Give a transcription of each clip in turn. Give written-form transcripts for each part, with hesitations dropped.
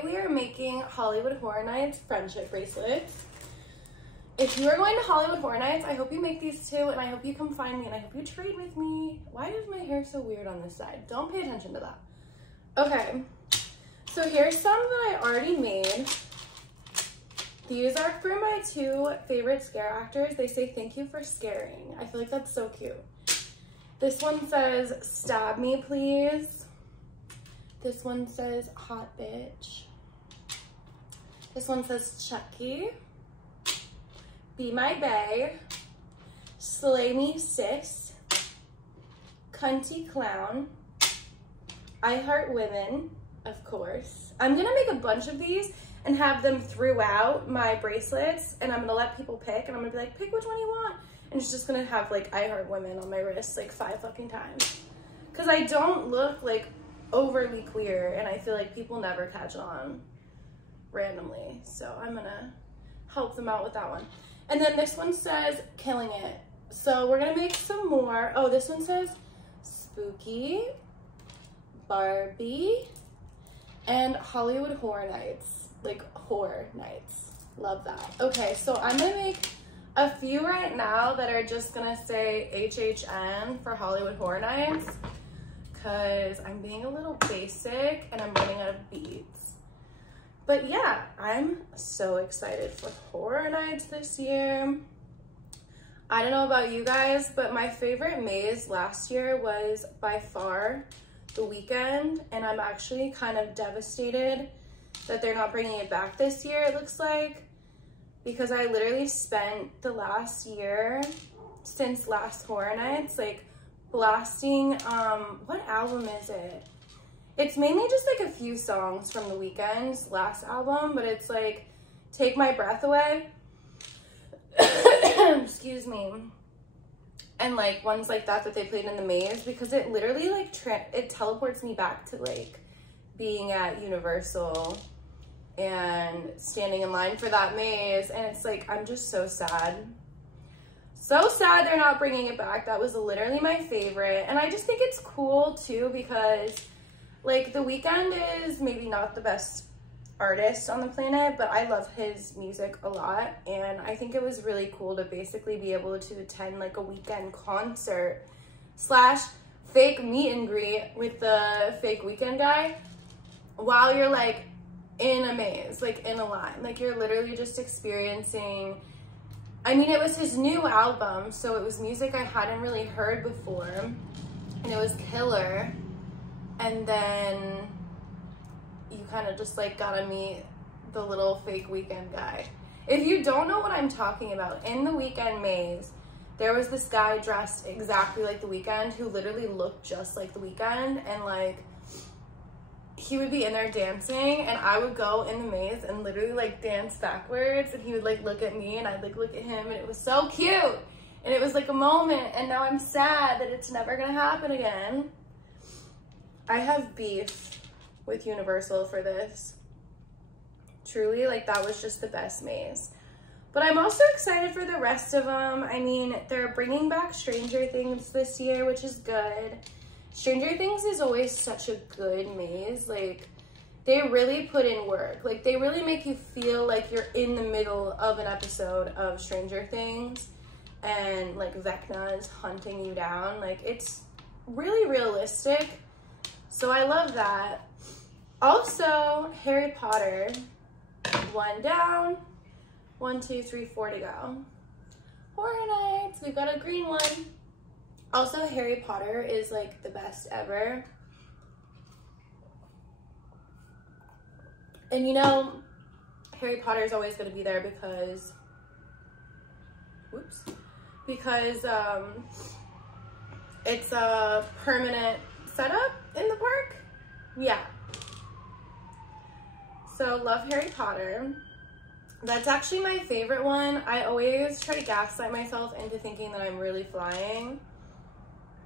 We are making Hollywood Horror Nights friendship bracelets. If you are going to Hollywood Horror Nights, I hope you make these too, and I hope you come find me, and I hope you trade with me. Why is my hair so weird on this side? Don't pay attention to that. Okay, so here's some that I already made. These are for my two favorite scare actors. They say, "Thank you for scaring." I feel like that's so cute. This one says, "Stab me, please." This one says, "Hot bitch." This one says, "Chucky." "Be my bae." "Slay me, sis." "Cunty clown." "I heart women," of course. I'm gonna make a bunch of these and have them throughout my bracelets, and I'm gonna let people pick, and I'm gonna be like, pick which one you want. And it's just gonna have like "I heart women" on my wrist like 5 fucking times. Cause I don't look like overly queer, and I feel like people never catch on randomly. So I'm gonna help them out with that one. And then this one says, "Killing it." So we're gonna make some more. Oh, this one says "Spooky," "Barbie," and "Hollywood Horror Nights." Like horror nights. Love that. Okay, so I'm gonna make a few right now that are just gonna say HHN for Hollywood Horror Nights, because I'm being a little basic and I'm running out of beads. But yeah, I'm so excited for horror nights this year. I don't know about you guys, but my favorite maze last year was by far The Weeknd, and I'm actually kind of devastated that they're not bringing it back this year, it looks like, because I literally spent the last year since last Horror Nights like blasting, what album is it? It's mainly just like a few songs from The Weeknd's last album, but it's like "Take My Breath Away," excuse me, and like ones like that that they played in the maze, because it literally like it teleports me back to like being at Universal and standing in line for that maze, and it's like, I'm just so sad. So sad they're not bringing it back. That was literally my favorite, and I just think it's cool too, because like The Weeknd is maybe not the best artist on the planet, but I love his music a lot, and I think it was really cool to basically be able to attend like a Weeknd concert / fake meet and greet with the fake Weeknd guy while you're like in a maze, like in a line. Like you're literally just experiencing, I mean, it was his new album, so it was music I hadn't really heard before, and it was killer. And then you kind of just like gotta meet the little fake Weeknd guy. If you don't know what I'm talking about, in the Weeknd maze, there was this guy dressed exactly like The Weeknd who literally looked just like The Weeknd, and like he would be in there dancing, and I would go in the maze and literally like dance backwards, and he would like look at me and I'd like look at him, and it was so cute, and it was like a moment. And now I'm sad that it's never gonna happen again. I have beef with Universal for this. Truly, like that was just the best maze. But I'm also excited for the rest of them. I mean, they're bringing back Stranger Things this year, which is good. Stranger Things is always such a good maze. Like, they really put in work. Like, they really make you feel like you're in the middle of an episode of Stranger Things, and like Vecna is hunting you down. Like, it's really realistic. So I love that. Also, Harry Potter. 1 down. 1, 2, 3, 4 to go. Horror Nights. We've got a green one. Also, Harry Potter is like the best ever. And you know, Harry Potter is always going to be there because, it's a permanent setup in the park. Yeah. So, love Harry Potter. That's actually my favorite one. I always try to gaslight myself into thinking that I'm really flying.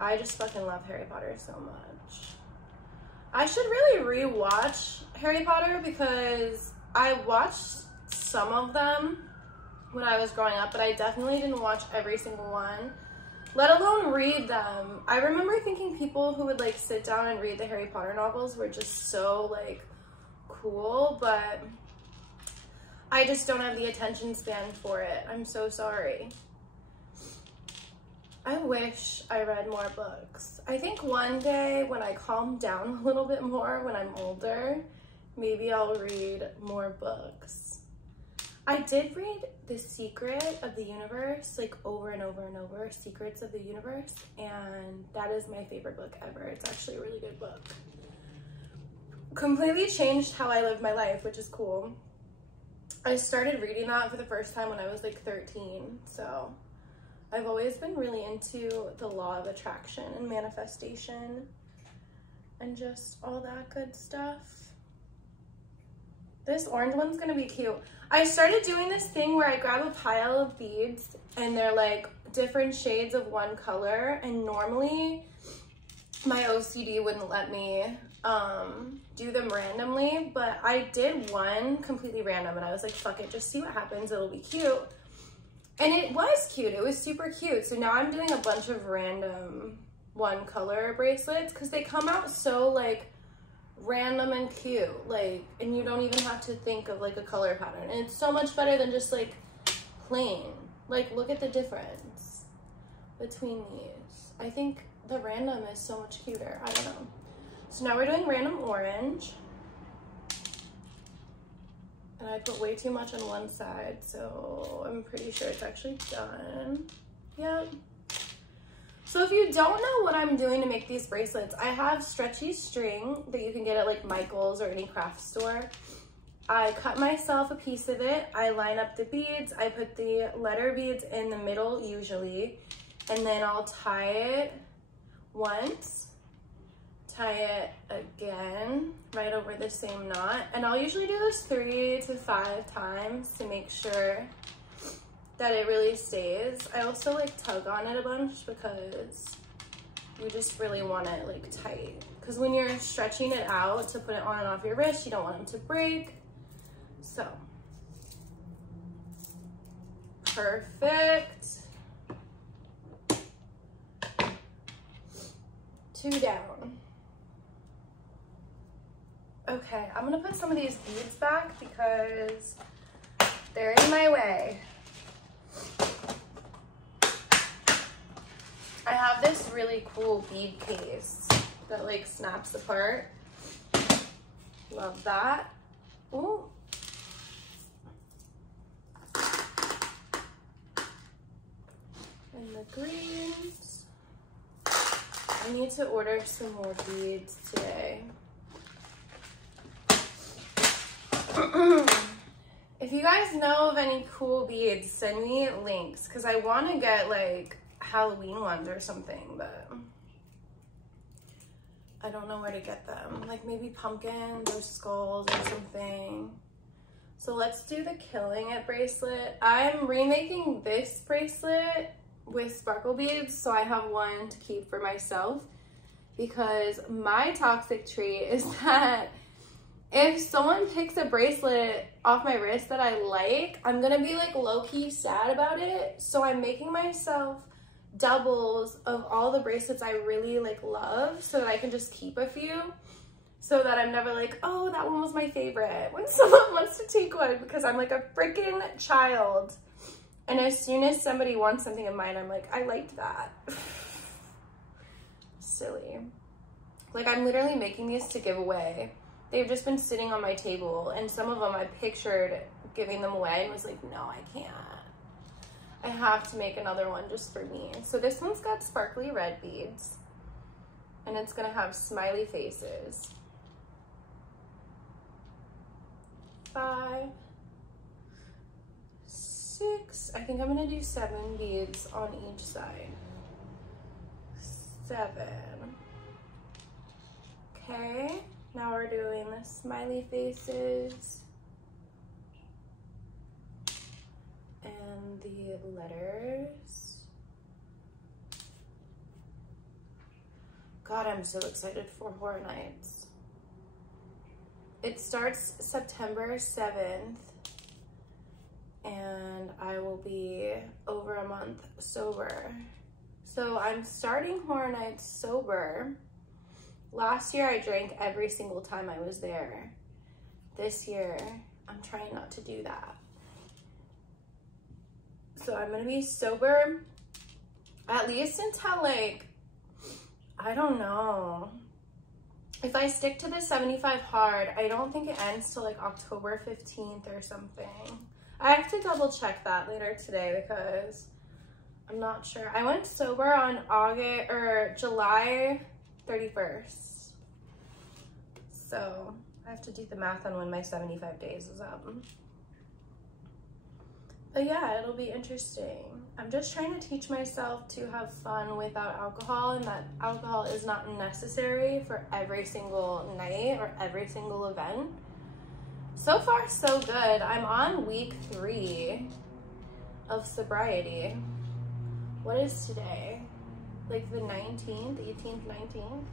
I just fucking love Harry Potter so much. I should really re-watch Harry Potter, because I watched some of them when I was growing up, but I definitely didn't watch every single one, let alone read them. I remember thinking people who would like sit down and read the Harry Potter novels were just so like cool, but I just don't have the attention span for it. I'm so sorry. I wish I read more books. I think one day when I calm down a little bit more, when I'm older, maybe I'll read more books. I did read The Secret of the Universe, like over and over and over, Secrets of the Universe, and that is my favorite book ever. It's actually a really good book. Completely changed how I live my life, which is cool. I started reading that for the first time when I was like 13, so I've always been really into the law of attraction and manifestation and just all that good stuff. This orange one's gonna be cute. I started doing this thing where I grab a pile of beads and they're like different shades of one color, and normally my OCD wouldn't let me do them randomly, but I did one completely random and I was like, fuck it, just see what happens, it'll be cute. And it was cute, it was super cute. So now I'm doing a bunch of random one color bracelets because they come out so like random and cute, like, and you don't even have to think of like a color pattern, and it's so much better than just like plain. Like, look at the difference between these. I think the random is so much cuter. I don't know. So now we're doing random orange, and I put way too much on one side, so I'm pretty sure it's actually done. Yep. So if you don't know what I'm doing to make these bracelets, I have stretchy string that you can get at like Michael's or any craft store. I cut myself a piece of it. I line up the beads. I put the letter beads in the middle usually, and then I'll tie it once, tie it again right over the same knot. And I'll usually do this 3 to 5 times to make sure that it really stays. I also like tug on it a bunch because you just really want it like tight. Because when you're stretching it out to put it on and off your wrist, you don't want them to break. So, perfect. 2 down. Okay, I'm gonna put some of these beads back because they're in my way. I have this really cool bead case that like snaps apart. Love that. Ooh. And the greens. I need to order some more beads today. If you guys know of any cool beads, send me links because I want to get like Halloween ones or something, but I don't know where to get them. Like maybe pumpkins or skulls or something. So let's do the Killing It bracelet. I'm remaking this bracelet with sparkle beads, so I have one to keep for myself because my toxic trait is that if someone picks a bracelet off my wrist that I like, I'm gonna be like low-key sad about it. So I'm making myself doubles of all the bracelets I really like love so that I can just keep a few, so that I'm never like, oh, that one was my favorite when someone wants to take one, because I'm like a freaking child. And as soon as somebody wants something of mine, I'm like, I liked that. Silly. Like, I'm literally making these to give away. They've just been sitting on my table, and some of them I pictured giving them away and was like, no, I can't. I have to make another one just for me. So this one's got sparkly red beads, and it's gonna have smiley faces. 5, 6, I think I'm gonna do 7 beads on each side. 7. Okay, now we're doing the smiley faces and the letters. God, I'm so excited for Horror Nights. It starts September 7th, and I will be over a month sober. So I'm starting Horror Nights sober. Last year I drank every single time I was there, this year, I'm trying not to do that. So I'm gonna be sober at least until like, I don't know. If I stick to the 75 hard, I don't think it ends till like October 15th or something. I have to double check that later today because I'm not sure. I went sober on July 31st. So I have to do the math on when my 75 days is up. But yeah, it'll be interesting. I'm just trying to teach myself to have fun without alcohol, and that alcohol is not necessary for every single night or every single event. So far, so good. I'm on week 3 of sobriety. What is today? Like the 19th, 18th, 19th?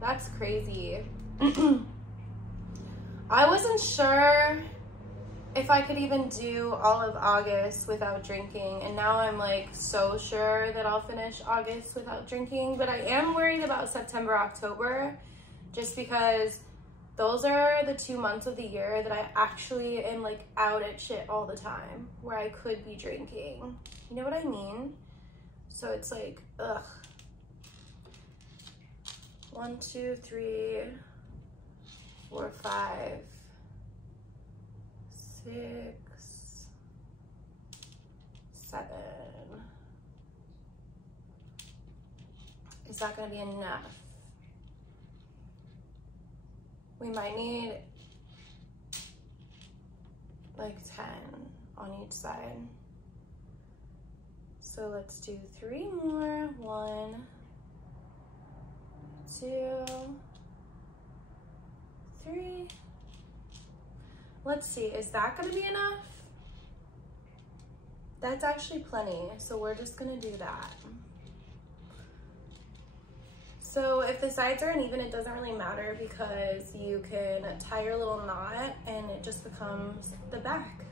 That's crazy. I wasn't sure if I could even do all of August without drinking, and now I'm like so sure that I'll finish August without drinking, but I am worried about September, October, just because those are the 2 months of the year that I actually am like out at shit all the time, where I could be drinking. You know what I mean? So it's like, ugh. 1, 2, 3, 4, 5, 6, 7. Is that gonna be enough? We might need like 10 on each side. So let's do 3 more. 1, 2, 3. Let's see, is that gonna be enough? That's actually plenty, so we're just gonna do that. So if the sides are uneven, it doesn't really matter because you can tie your little knot and it just becomes the back.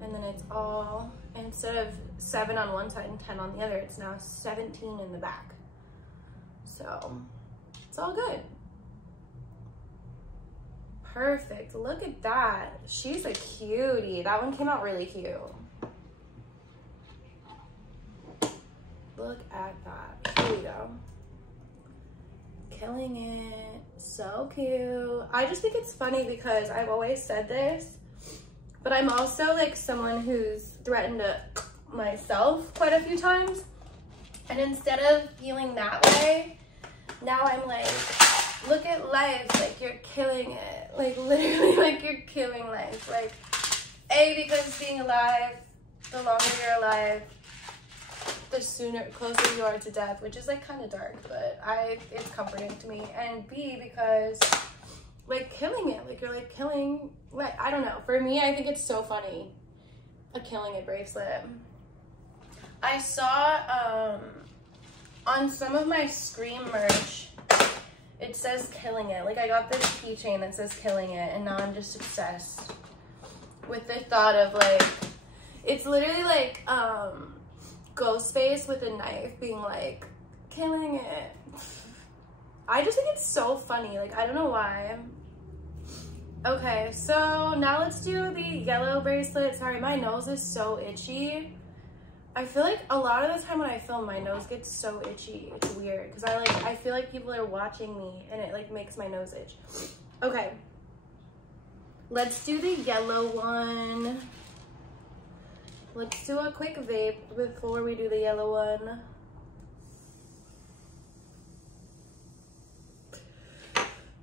And then it's all, instead of 7 on one side and 10 on the other, it's now 17 in the back. So it's all good. Perfect, look at that. She's a cutie. That one came out really cute. Look at that, here we go. Killing it, so cute. I just think it's funny because I've always said this, but I'm also like someone who's threatened to myself quite a few times. And instead of feeling that way, now I'm like, look at life, like you're killing it. Like literally, like you're killing life. Like, because being alive, the longer you're alive, the closer you are to death, which is like kind of dark, but it's comforting to me. And B, because like killing it, like you're like killing, like, I don't know. For me, I think it's so funny, a killing it bracelet. I saw on some of my Scream merch, it says killing it. Like I got this keychain that says killing it, and now I'm just obsessed with the thought of like, it's literally like Ghostface with a knife being like, killing it. I just think it's so funny. Like, I don't know why. Okay, so now let's do the yellow bracelet. Sorry, my nose is so itchy. I feel like a lot of the time when I film, my nose gets so itchy. It's weird because I feel like people are watching me and it like makes my nose itch. Okay, let's do the yellow one. Let's do a quick vape before we do the yellow one.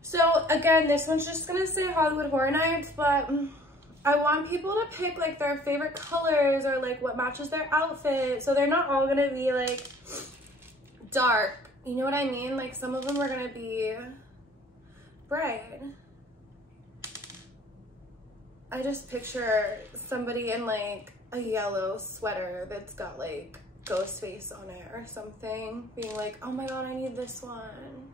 So again, this one's just gonna say Hollywood Horror Nights, but I want people to pick like their favorite colors or like what matches their outfit. So they're not all gonna be like dark. You know what I mean? Like some of them are gonna be bright. I just picture somebody in like a yellow sweater that's got like Ghostface on it or something, being like, oh my god, I need this one.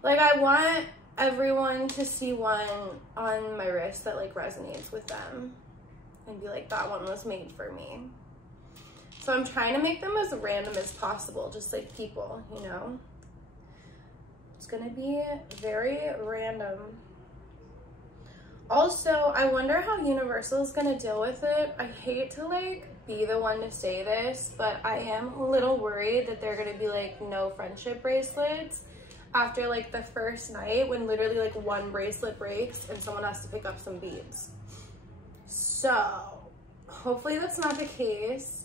Like I want everyone to see one on my wrist that like resonates with them and be like, that one was made for me. So I'm trying to make them as random as possible, just like people, you know? It's gonna be very random. Also, I wonder how Universal's gonna deal with it. I hate to like be the one to say this, but I am a little worried that they're gonna be like no friendship bracelets after like the first night, when literally like one bracelet breaks and someone has to pick up some beads. So hopefully that's not the case.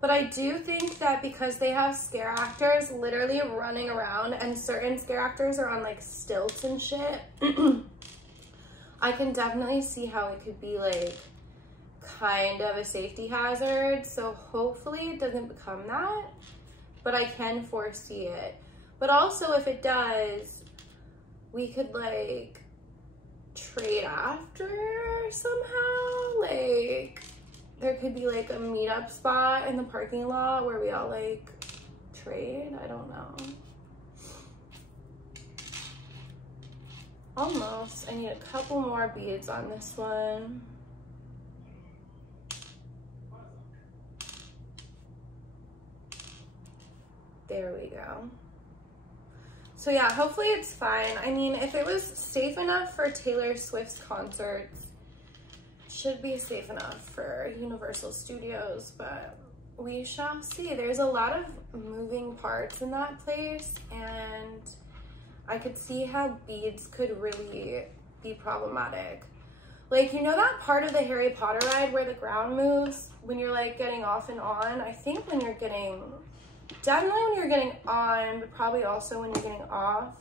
But I do think that because they have scare actors literally running around, and certain scare actors are on like stilts and shit, I can definitely see how it could be like kind of a safety hazard. So hopefully it doesn't become that, but I can foresee it. But also if it does, we could like trade after somehow. Like there could be like a meetup spot in the parking lot where we all like trade. I don't know. Almost. I need a couple more beads on this one. There we go. So yeah, hopefully it's fine. I mean, if it was safe enough for Taylor Swift's concerts, it should be safe enough for Universal Studios, but we shall see. There's a lot of moving parts in that place, and I could see how beads could really be problematic. Like, you know that part of the Harry Potter ride where the ground moves when you're like getting off and on? I think when you're getting, definitely when you're getting on, but probably also when you're getting off.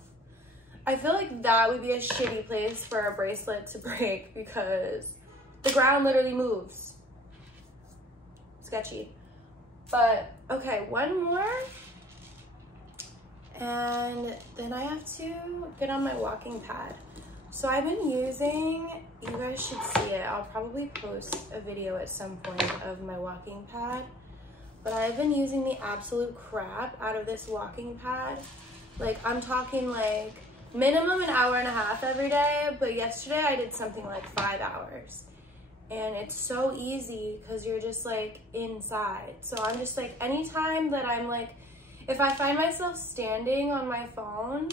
I feel like that would be a shitty place for a bracelet to break because the ground literally moves. Sketchy. But okay, one more. And then I have to get on my walking pad. So I've been using, you guys should see it. I'll probably post a video at some point of my walking pad. But I've been using the absolute crap out of this walking pad. Like, I'm talking like minimum an hour and a half every day. But yesterday I did something like 5 hours. And it's so easy because you're just like inside. So I'm just like, anytime that I'm like, if I find myself standing on my phone,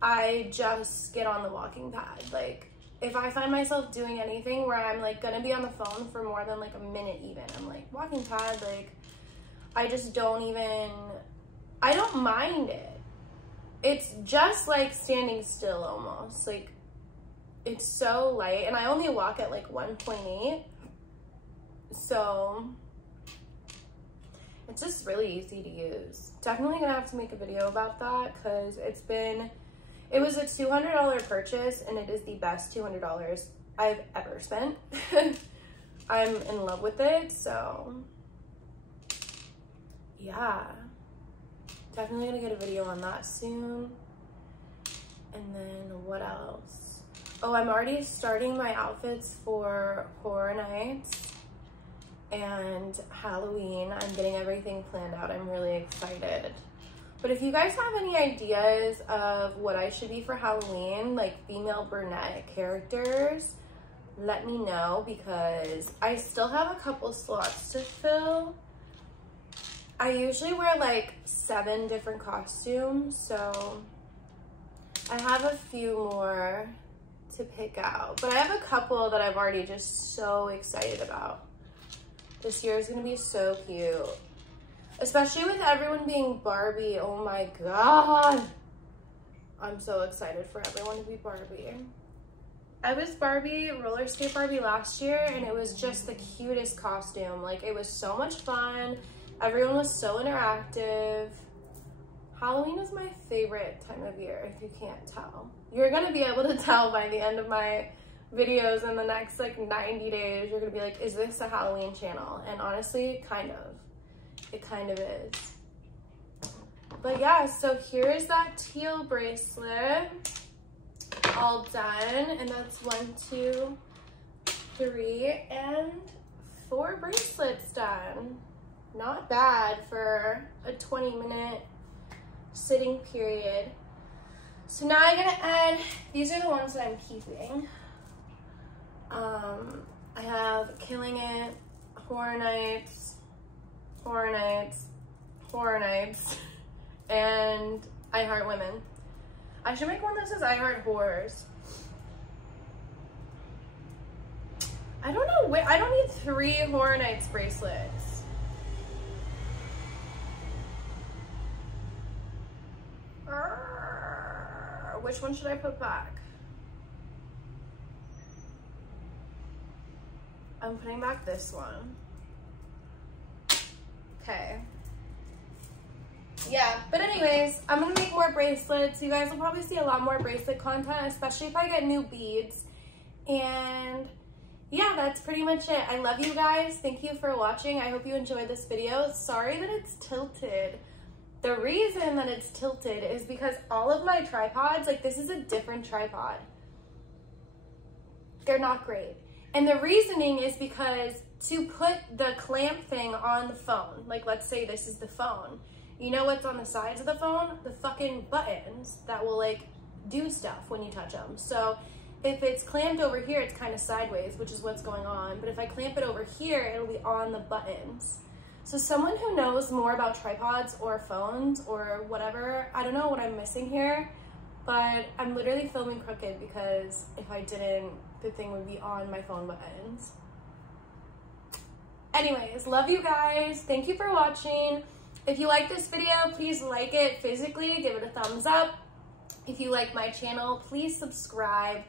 I just get on the walking pad. Like, if I find myself doing anything where I'm like gonna be on the phone for more than like a minute even, I'm like, walking pad, like, I just don't even, I don't mind it. It's just like standing still almost. Like, it's so light, and I only walk at like 1.8. So it's just really easy to use. Definitely gonna have to make a video about that because it was a $200 purchase, and it is the best $200 I've ever spent. I'm in love with it, so yeah. Definitely gonna get a video on that soon. And then what else? Oh, I'm already starting my outfits for horror nights and Halloween. I'm getting everything planned out. I'm really excited. But if you guys have any ideas of what I should be for Halloween, like female brunette characters, let me know because I still have a couple slots to fill. I usually wear like 7 different costumes, so I have a few more to pick out. But I have a couple that I'm already just so excited about. This year is gonna be so cute. Especially with everyone being Barbie, oh my God. I'm so excited for everyone to be Barbie. I was Barbie, roller skate Barbie last year, and it was just the cutest costume. Like, it was so much fun. Everyone was so interactive. Halloween is my favorite time of year, if you can't tell. You're gonna be able to tell by the end of my videos in the next like 90 days. You're gonna be like, is this a Halloween channel? And honestly, kind of. It kind of is. But yeah, so here is that teal bracelet all done. And that's 1, 2, 3, and 4 bracelets done. Not bad for a 20-minute sitting period. So now I'm gonna add, these are the ones that I'm keeping. I have Killing It, Horror Nights, Horror Nights, Horror Nights, and I Heart Women. I should make one that says I Heart Horrors. wait, I don't need 3 Horror Nights bracelets. Which one should I put back? I'm putting back this one. Okay. Yeah, but anyways, I'm gonna make more bracelets. You guys will probably see a lot more bracelet content, especially if I get new beads. And yeah, that's pretty much it. I love you guys. Thank you for watching. I hope you enjoyed this video. Sorry that it's tilted. The reason that it's tilted is because all of my tripods, like this is a different tripod. They're not great. And the reasoning is because to put the clamp thing on the phone, like let's say this is the phone, you know what's on the sides of the phone? The fucking buttons that will like do stuff when you touch them. So if it's clamped over here, it's kind of sideways, which is what's going on. But if I clamp it over here, it'll be on the buttons. So someone who knows more about tripods or phones or whatever, I don't know what I'm missing here, but I'm literally filming crooked because if I didn't, the thing would be on my phone buttons. Anyways, love you guys. Thank you for watching. If you like this video, please like it physically, give it a thumbs up. If you like my channel, please subscribe.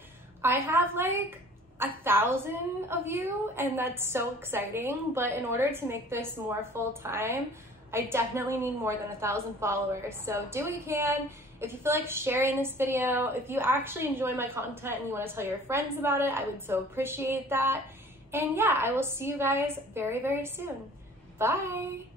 I have like 1,000 of you and that's so exciting, but in order to make this more full-time, I definitely need more than 1,000 followers. So do what you can. If you feel like sharing this video, if you actually enjoy my content and you want to tell your friends about it, I would so appreciate that. And yeah, I will see you guys very, very soon. Bye.